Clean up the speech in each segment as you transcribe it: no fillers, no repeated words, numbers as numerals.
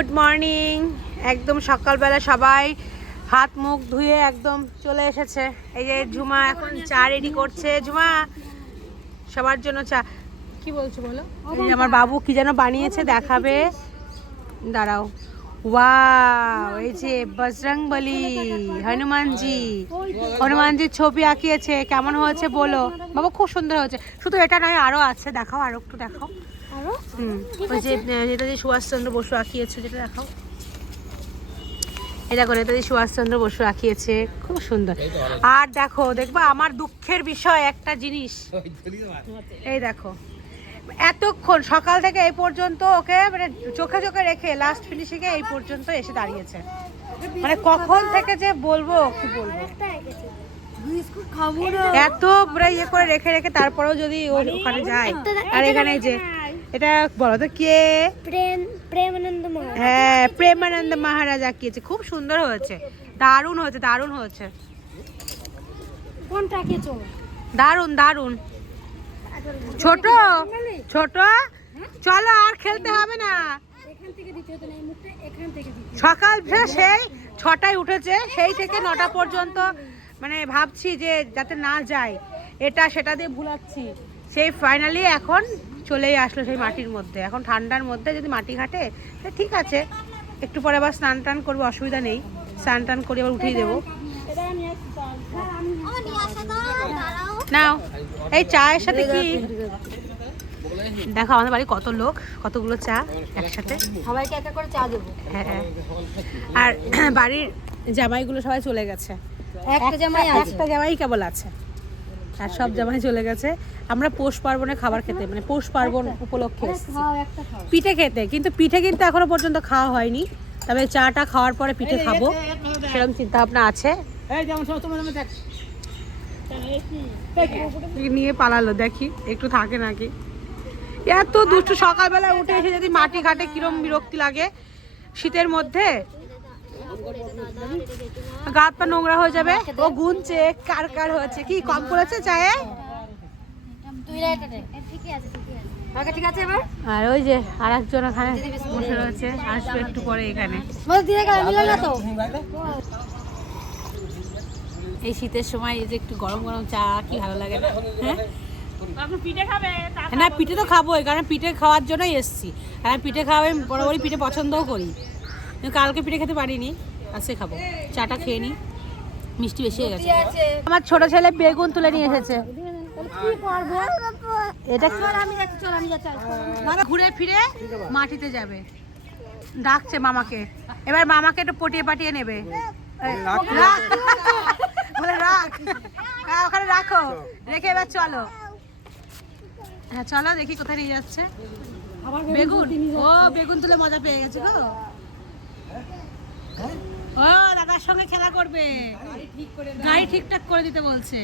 Good morning. একদম সকালবেলা সবাই হাত মুখ ধুয়ে একদম চলে এসেছে। এই যে ঝুমা এখন চা রেডি করছে। ঝুমা সবার জন্য চা। কি বলছো বলো? এই যে আমার বাবু কি যেন বানিয়েছে দেখাবে, দাঁড়াও। ওয়াও, এই যে বজরংবলী হনুমানজির ছবি আঁকিয়েছে। কেমন হয়েছে বলো বাবা? খুব সুন্দর হয়েছে। শুধু এটা নয়, আরো আছে, দেখাও, আরো একটু দেখাও। ওই যে নেতাজি সুভাষচন্দ্র বসু আঁকিয়েছে, যেটা দেখাও। এই দেখো, নেতাজি সুভাষচন্দ্র বসু আঁকিয়েছে, খুব সুন্দর। আর দেখো, দেখবা আমার দুঃখের বিষয় একটা জিনিস, এই দেখো এতক্ষণ সকাল থেকে এই পর্যন্ত ওকে মানে চোখে চোখে রেখে লাস্ট ফিনিশিংয়ে এই পর্যন্ত এসে দাঁড়িয়েছে। মানে কখন থেকে যে বলবো, কি বলবো, এত ইয়ে করে রেখে রেখে তারপরেও যদি ওখানে যায়। আর এখানে যে এটা বলো তো কে? প্রেমানন্দ মহারাজ। হ্যাঁ, প্রেমানন্দ মহারাজ আঁকিয়েছে। খুব সুন্দর হয়েছে, দারুণ হয়েছে, দারুণ হয়েছে। কোনটা আঁকিয়েছো? দারুণ দারুণ। ছোট ছোট, চলো আর খেলতে হবে না। এখান থেকে দিতে হতো না, এই মুখটা এখান থেকে দিতে। সকাল সেই 6টায় উঠেছে, সেই থেকে 9টা পর্যন্ত মানে ভাবছি যে যাতে না যায়, এটা সেটা দিয়ে ভুলাচ্ছি। সেই ফাইনালি এখন চলেই আসলো সেই মাটির মধ্যে। এখন ঠান্ডার মধ্যে যদি মাটি ঘাটে ঠিক আছে, একটু পরে আবার স্নান টান করবো, অসুবিধা নেই। স্নান টান করে আবার উঠিয়ে দেবো। নাও, এই চায়ের সাথে কি দেখো, আমাদের বাড়ি কত লোক, কতগুলো চা একসাথে, সবাইকে একটা করে চা দেবো। হ্যাঁ। আর বাড়ির জামাইগুলো সবাই চলে গেছে। একটা জামাই আছে, একটা জামাই কেবল আছে, আর সব জামাই চলে গেছে। আমরা পৌষ পার্বণে খাবার খেতে, মানে পৌষ পার্বণ উপলক্ষে পিঠে খেতে, কিন্তু পিঠে কিন্তু এখনো পর্যন্ত খাওয়া হয়নি। তবে চাটা খাওয়ার পরে পিঠে খাবো, সেরকম চিন্তা ভাবনা আছে। নিয়ে পালালো, দেখি একটু থাকে নাকি। এত দুষ্টু, সকালবেলা উঠে এসে যদি মাটি ঘাটে কিরম বিরক্তি লাগে শীতের মধ্যে। গাত পা নোংরা হয়ে যাবে। ও গুনছে কার কার হয়েছে, কি কম পড়েছে চায়ে? ঠিক আছে এবার। আর ওই যে আর একজন এখানে বসে রয়েছে, আসবে একটু পরে এখানে। এই শীতের সময় এই যে একটু গরম গরম চা কি ভালো লাগে না? হ্যাঁ, না পিঠে তো খাবো, এই কারণে পিঠে খাওয়ার জন্যই এসছি। আর পিঠে খাওয়া বরাবরই পিঠে পছন্দও করি, কিন্তু কালকে পিঠে খেতে পারিনি, আজকে খাবো। চাটা খেয়ে নিই, মিষ্টি বেশি হয়ে গেছে। আমার ছোট ছেলে বেগুন তুলে নিয়ে এসেছে। এটা ঘুরে ফিরে মাটিতে যাবে, ডাকছে মামাকে। এবার মামাকে একটু পটিয়ে পাটিয়ে নেবে। বলে রাখ, ওখানে রাখো, রেখে এবার চলো। হ্যাঁ চলো, দেখি কোথায় নিয়ে যাচ্ছে। বেগুন, ও বেগুন তুলে মজা পেয়ে গেছে গো। ও দাদার সঙ্গে খেলা করবে, গাড়ি ঠিকঠাক করে দিতে বলছে।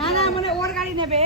না না, মানে ওর গাড়ি নেবে।